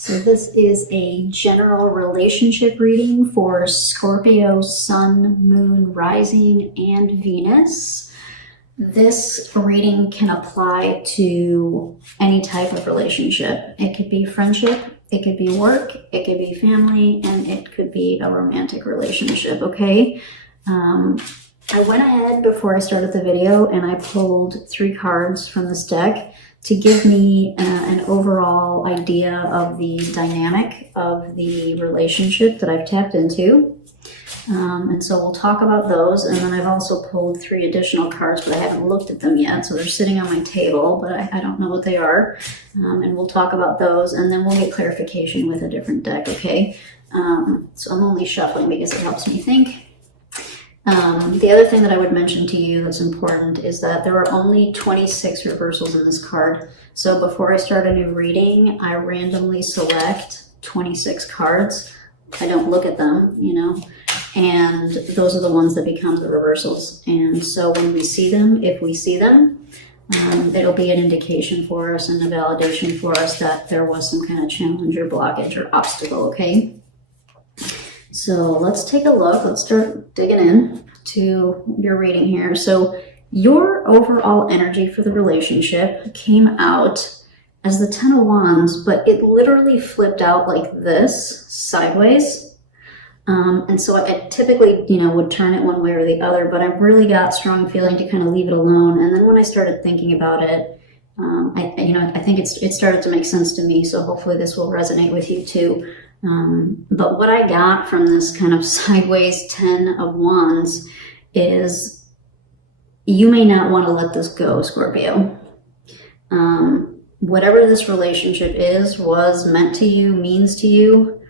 So this is a general relationship reading for Scorpio, Sun, Moon, Rising, and Venus. This reading can apply to any type of relationship. It could be friendship, it could be work, it could be family, and it could be a romantic relationship, okay? I went ahead before I started the video and I pulled 3 cards from this deck to give me an overall idea of the dynamic of the relationship that I've tapped into. And so we'll talk about those. And then I've also pulled 3 additional cards, but I haven't looked at them yet. So they're sitting on my table, but I don't know what they are. And we'll talk about those and then we'll get clarification with a different deck, okay? So I'm only shuffling because it helps me think. The other thing that I would mention to you that's important is that there are only 26 reversals in this card. So before I start a new reading, I randomly select 26 cards. I don't look at them, and those are the ones that become the reversals. And so when we see them, if we see them, it'll be an indication for us and a validation for us that there was some kind of challenge or blockage or obstacle, okay? So let's take a look. Let's start digging in to your reading here. So your overall energy for the relationship came out as the 10 of Wands, but it literally flipped out like this, sideways. And so I typically, would turn it one way or the other, but I really got strong feeling to kind of leave it alone. And then when I started thinking about it, I think it started to make sense to me. So hopefully this will resonate with you too. But what I got from this kind of sideways 10 of Wands is you may not want to let this go, Scorpio. Whatever this relationship was meant to you, means to you,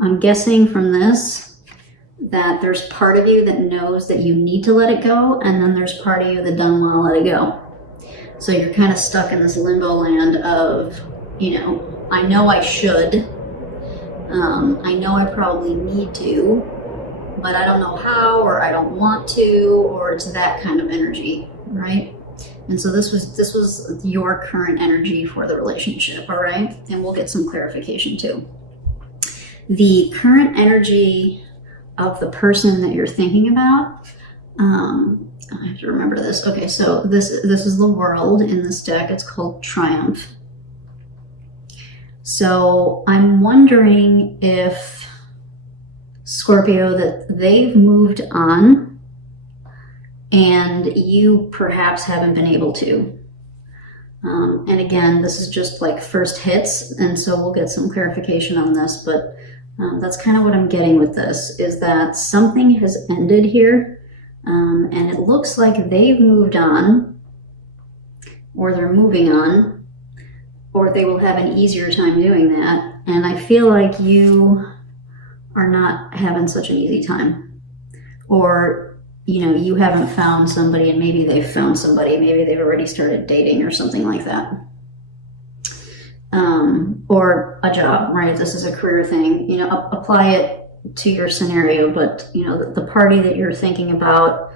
I'm guessing from this, that there's part of you that knows that you need to let it go, and then there's part of you that doesn't want to let it go. So you're kind of stuck in this limbo land of, I know I should, I know I probably need to, but I don't know how, or I don't want to, or it's that kind of energy, right? And so this was your current energy for the relationship, all right? And we'll get some clarification too. The current energy of the person that you're thinking about, I have to remember this. Okay, so this is the World in this deck. It's called Triumph. So I'm wondering if, Scorpio, that they've moved on and you perhaps haven't been able to. And again, this is just like first hits, and so we'll get some clarification on this, but that's kind of what I'm getting with this, is that something has ended here, and it looks like they've moved on, or they're moving on, or they will have an easier time doing that. And I feel like you are not having such an easy time. Or, you haven't found somebody and maybe they've found somebody, maybe they've already started dating or something like that. Or a job, right? This is a career thing, apply it to your scenario, but the party that you're thinking about,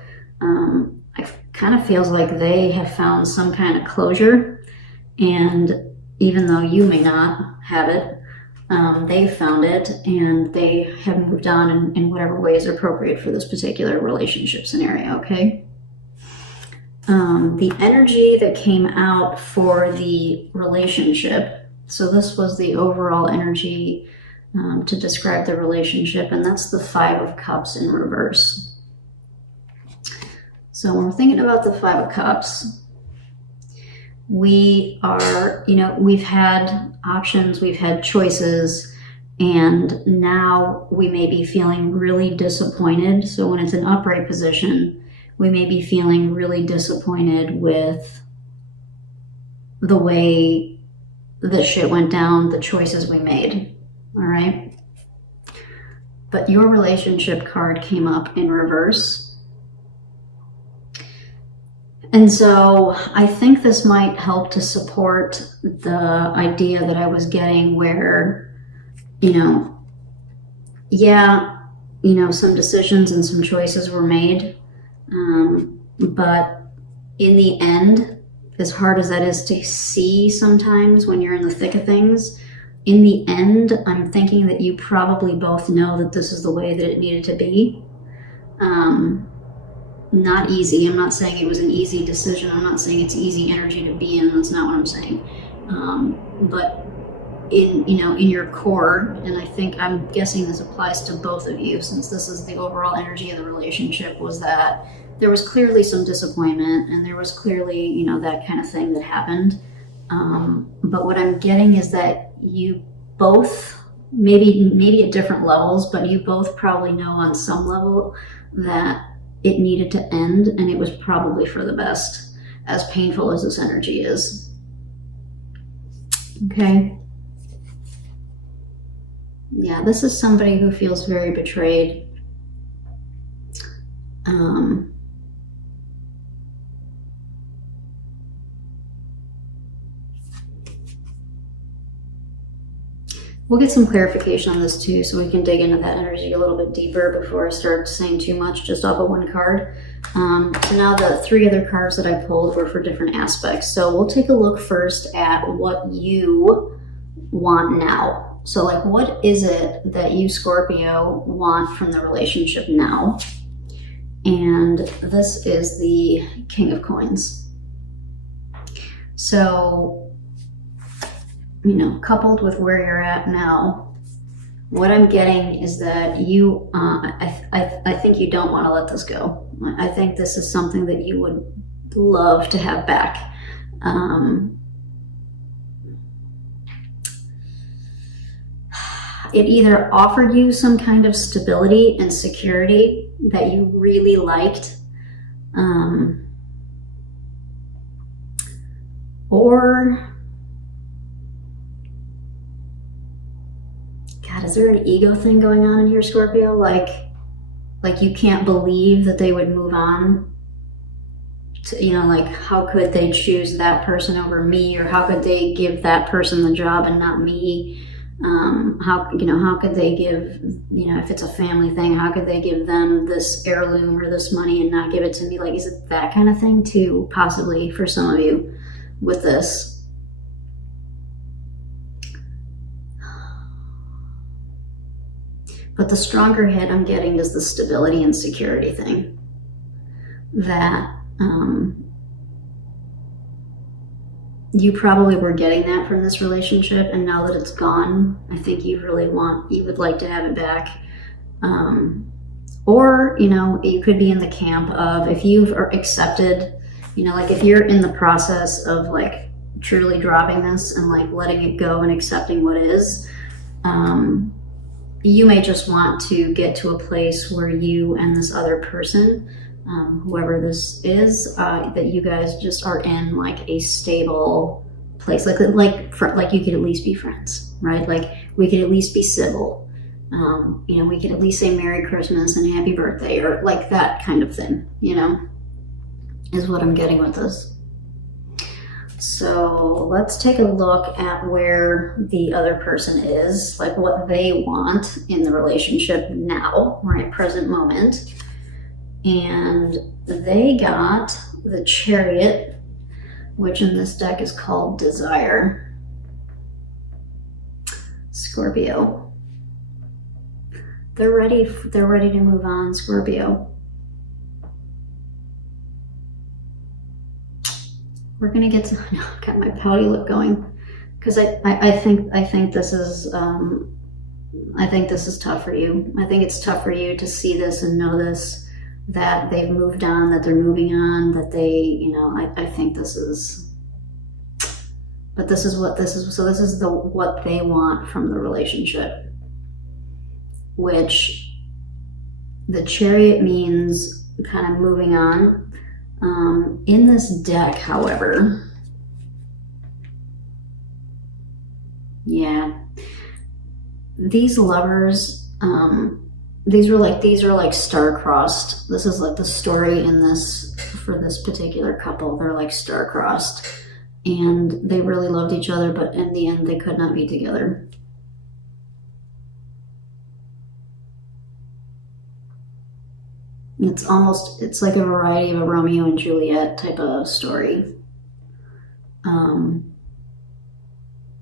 it kind of feels like they have found some kind of closure, and even though you may not have it, they've found it and they have moved on in whatever way is appropriate for this particular relationship scenario, okay? The energy that came out for the relationship, so this was the overall energy to describe the relationship, and that's the 5 of Cups in reverse. So when we're thinking about the 5 of Cups, we are, we've had options, we've had choices, and now we may be feeling really disappointed. So when it's an upright position, we may be feeling really disappointed with the way the shit went down, the choices we made, all right? But your relationship card came up in reverse. And so I think this might help to support the idea that I was getting where, some decisions and some choices were made. But in the end, as hard as that is to see sometimes when you're in the thick of things, in the end, I'm thinking that you probably both know that this is the way that it needed to be. Not easy. I'm not saying it was an easy decision. I'm not saying it's easy energy to be in. That's not what I'm saying. But in your core, and I'm guessing this applies to both of you, since this is the overall energy of the relationship, was that there was clearly some disappointment, and there was clearly that kind of thing that happened. But what I'm getting is that you both, maybe at different levels, but you both probably know on some level that it needed to end, and it was probably for the best, as painful as this energy is. Okay. Yeah, this is somebody who feels very betrayed. We'll get some clarification on this too, so we can dig into that energy a little bit deeper before I start saying too much just off of one card. So now the 3 other cards that I pulled were for different aspects. So we'll take a look first at what you want now. So like, what is it that you, Scorpio, want from the relationship now? And this is the King of Coins. So, coupled with where you're at now, what I'm getting is that you, I think you don't want to let this go. I think this is something that you would love to have back. It either offered you some kind of stability and security that you really liked, or God, is there an ego thing going on in here, Scorpio? Like you can't believe that they would move on to, like, how could they choose that person over me, or how could they give that person the job and not me? How could they give, if it's a family thing, how could they give them this heirloom or this money and not give it to me? Like, is it that kind of thing too, possibly for some of you with this? But the stronger hit I'm getting is the stability and security thing. That you probably were getting that from this relationship, and now that it's gone, I think you would like to have it back. Or, you could be in the camp of, if you've accepted, like if you're in the process of like truly dropping this and like letting it go and accepting what is, you may just want to get to a place where you and this other person, whoever this is, that you guys just are in like a stable place, like you could at least be friends, right? Like we could at least be civil. We could at least say Merry Christmas and Happy Birthday, or like that kind of thing, is what I'm getting with this. So let's take a look at where the other person is, like what they want in the relationship now, right, present moment. And they got the Chariot, which in this deck is called Desire. Scorpio. They're ready to move on, Scorpio. We're gonna get to, got my pouty lip going, because I think this is I think this is tough for you. I think it's tough for you to see this and know this, that they've moved on, that they're moving on, that they, I think this is, but this is what this is. So this is what they want from the relationship, which the Chariot means kind of moving on. In this deck, however, yeah, these lovers, these are like star-crossed. This is like the story in this, for this particular couple. They're like star-crossed, and they really loved each other, but in the end they could not be together. It's like a variety of a Romeo and Juliet type of story.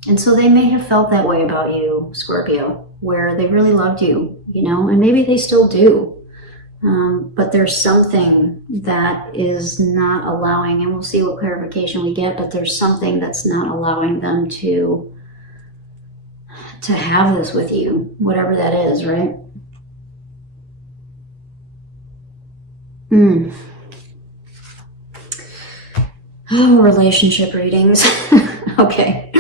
And so they may have felt that way about you, Scorpio, where they really loved you, and maybe they still do. But there's something that is not allowing, and we'll see what clarification we get, but there's something that's not allowing them to have this with you, whatever that is, right? Oh, relationship readings. Okay.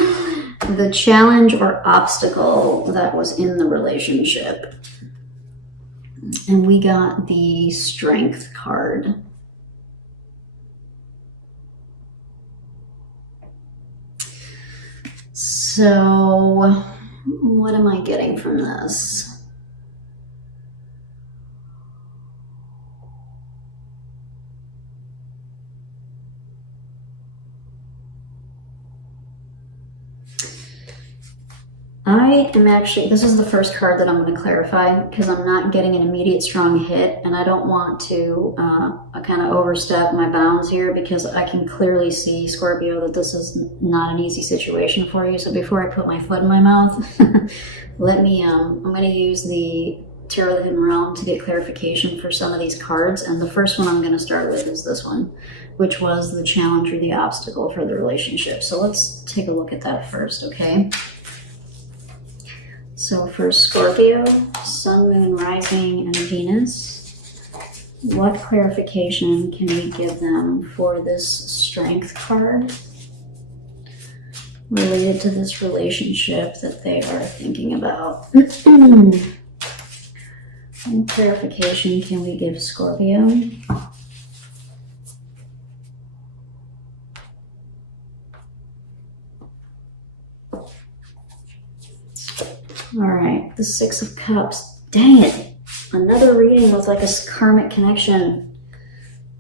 The challenge or obstacle that was in the relationship. And we got the Strength card. So, what am I getting from this? This is the first card that I'm going to clarify because I'm not getting an immediate strong hit, and I don't want to kind of overstep my bounds here because I can clearly see, Scorpio, that this is not an easy situation for you. So before I put my foot in my mouth, I'm going to use the Tarot of the Hidden Realm to get clarification for some of these cards. And the first one I'm going to start with is this one, which was the challenge or the obstacle for the relationship. So let's take a look at that first, okay? So for Scorpio, Sun, Moon, Rising, and Venus, what clarification can we give them for this Strength card related to this relationship that they are thinking about? What clarification can we give Scorpio? All right, the Six of Cups. Dang it. Another reading with like a karmic connection.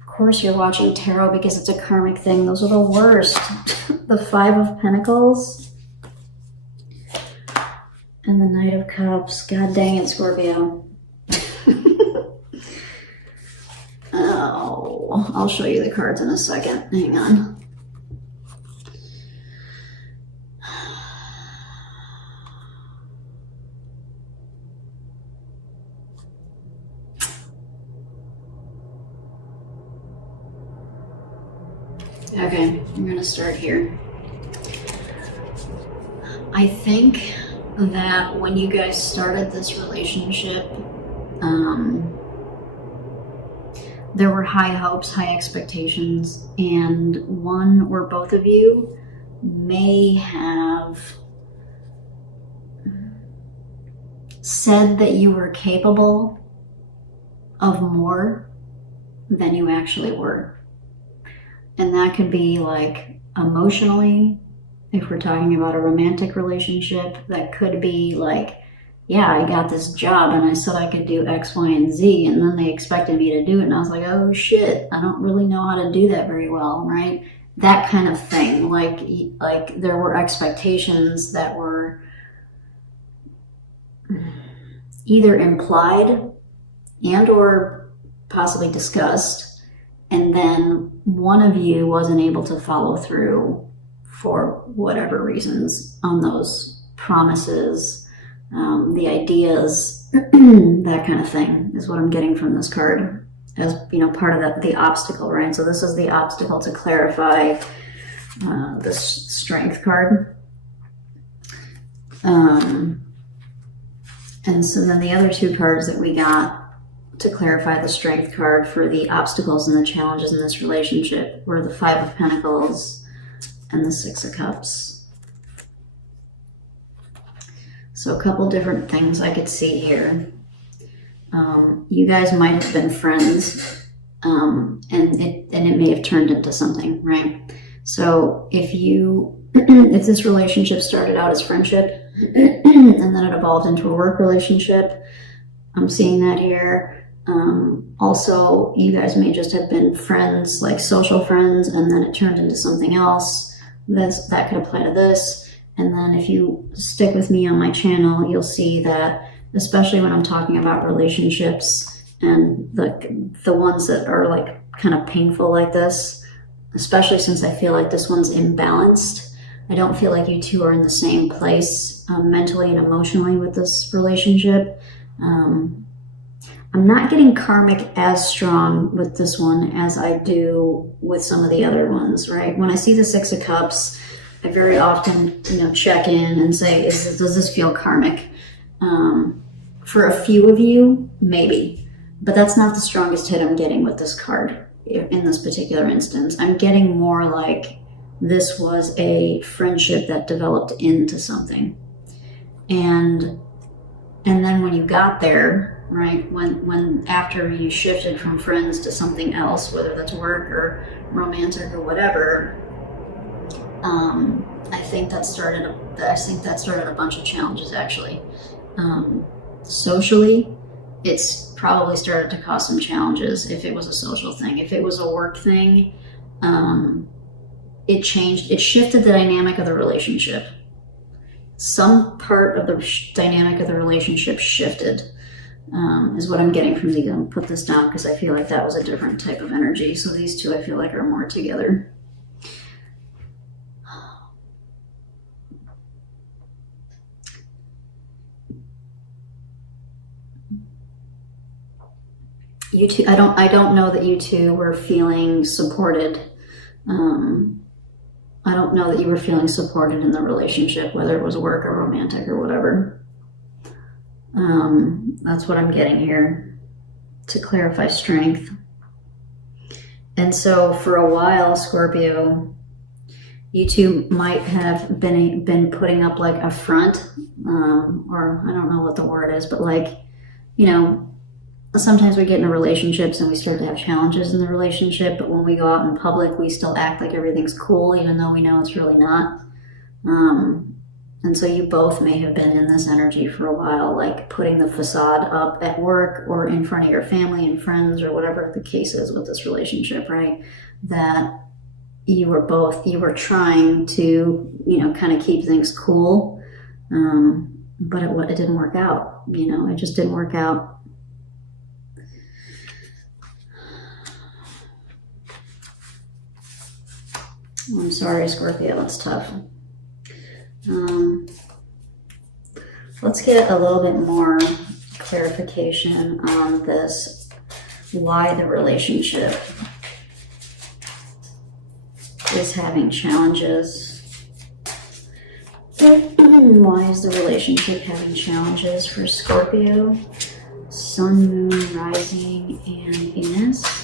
Of course you're watching tarot because it's a karmic thing. Those are the worst. The Five of Pentacles. And the Knight of Cups. God dang it, Scorpio. Oh, I'll show you the cards in a second. Hang on. Okay, I'm going to start here. I think that when you guys started this relationship, there were high hopes, high expectations, and one or both of you may have said that you were capable of more than you actually were. And that could be like emotionally, if we're talking about a romantic relationship. That could be like, yeah, I got this job and I said I could do X, Y, and Z, and then they expected me to do it, and I was like, oh shit, I don't really know how to do that very well, right? That kind of thing. Like there were expectations that were either implied and or possibly discussed, and then one of you wasn't able to follow through for whatever reasons on those promises, the ideas, that kind of thing is what I'm getting from this card as, part of the obstacle, right? So this is the obstacle to clarify this Strength card. And so then the other two cards that we got to clarify the Strength card for the obstacles and the challenges in this relationship were the Five of Pentacles and the Six of Cups. So a couple different things I could see here. You guys might have been friends, and it may have turned into something, right? So if this relationship started out as friendship and then it evolved into a work relationship, I'm seeing that here. Also, you guys may just have been friends, like social friends, and then it turned into something else. That could apply to this. And then if you stick with me on my channel, you'll see that, especially when I'm talking about relationships and the ones that are like kind of painful like this, especially since I feel like this one's imbalanced. I don't feel like you two are in the same place mentally and emotionally with this relationship. I'm not getting karmic as strong with this one as I do with some of the other ones, right? When I see the Six of Cups, I very often, check in and say, does this feel karmic? For a few of you, maybe, but that's not the strongest hit I'm getting with this card in this particular instance. I'm getting more like this was a friendship that developed into something. And then when you got there, right, when after you shifted from friends to something else, whether that's work or romantic or whatever, I think that started a bunch of challenges actually. Socially, it's probably started to cause some challenges if it was a social thing. If it was a work thing, it shifted the dynamic of the relationship. Some part of the dynamic of the relationship shifted, is what I'm getting from these. I'm gonna put this down because I feel like that was a different type of energy. So these two I feel like are more together. You two, I don't know that you two were feeling supported. I don't know that you were feeling supported in the relationship, whether it was work or romantic or whatever. That's what I'm getting here to clarify strength. And so for a while, Scorpio, you two might have been putting up like a front, or I don't know what the word is, but like, sometimes we get into relationships and we start to have challenges in the relationship, but when we go out in public, we still act like everything's cool, even though we know it's really not. And so you both may have been in this energy for a while, like putting the facade up at work or in front of your family and friends or whatever the case is with this relationship, right? That you were trying to, kind of keep things cool, but it didn't work out, it just didn't work out. I'm sorry, Scorpio, that's tough. Let's get a little bit more clarification on this, why the relationship is having challenges. Why is the relationship having challenges for Scorpio? Sun, Moon, Rising, and Venus.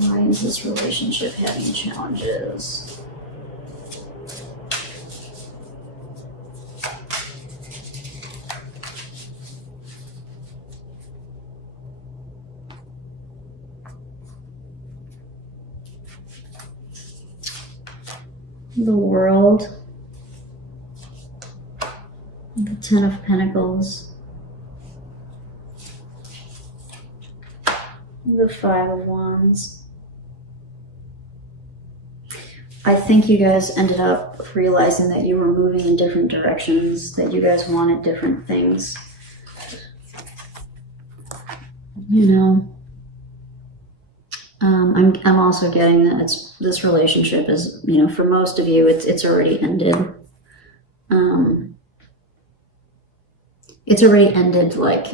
Why is this relationship having challenges? The World, the Ten of Pentacles, the Five of Wands. I think you guys ended up realizing that you were moving in different directions, that you guys wanted different things. I'm also getting that this relationship is, for most of you, it's already ended. It's already ended, like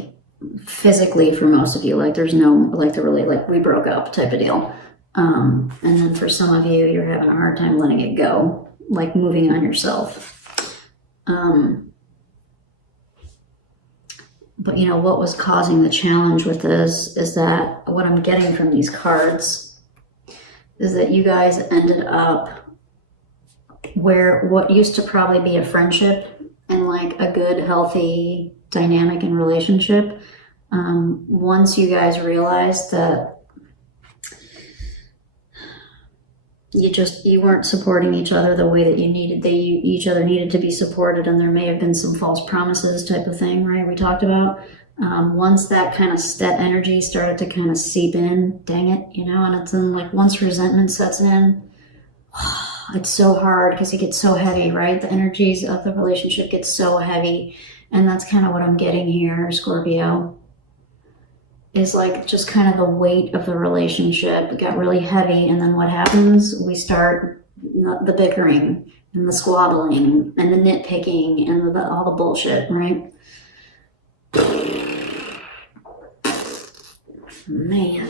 physically for most of you. Like there's no, like we broke up type of deal. And then for some of you, you're having a hard time letting it go, like moving on yourself. But what was causing the challenge with this is that what I'm getting from these cards is that you guys ended up where what used to probably be a friendship and like a good, healthy dynamic and relationship, once you guys realized that you weren't supporting each other the way that each other needed to be supported, and there may have been some false promises type of thing, right? We talked about, once that kind of energy started to kind of seep in, dang it, and it's then like once resentment sets in, it's so hard because it gets so heavy, right? The energies of the relationship get so heavy, and that's kind of what I'm getting here, Scorpio. is like just kind of the weight of the relationship. It got really heavy, and then what happens? We start the bickering and the squabbling and the nitpicking and all the bullshit, right? Man.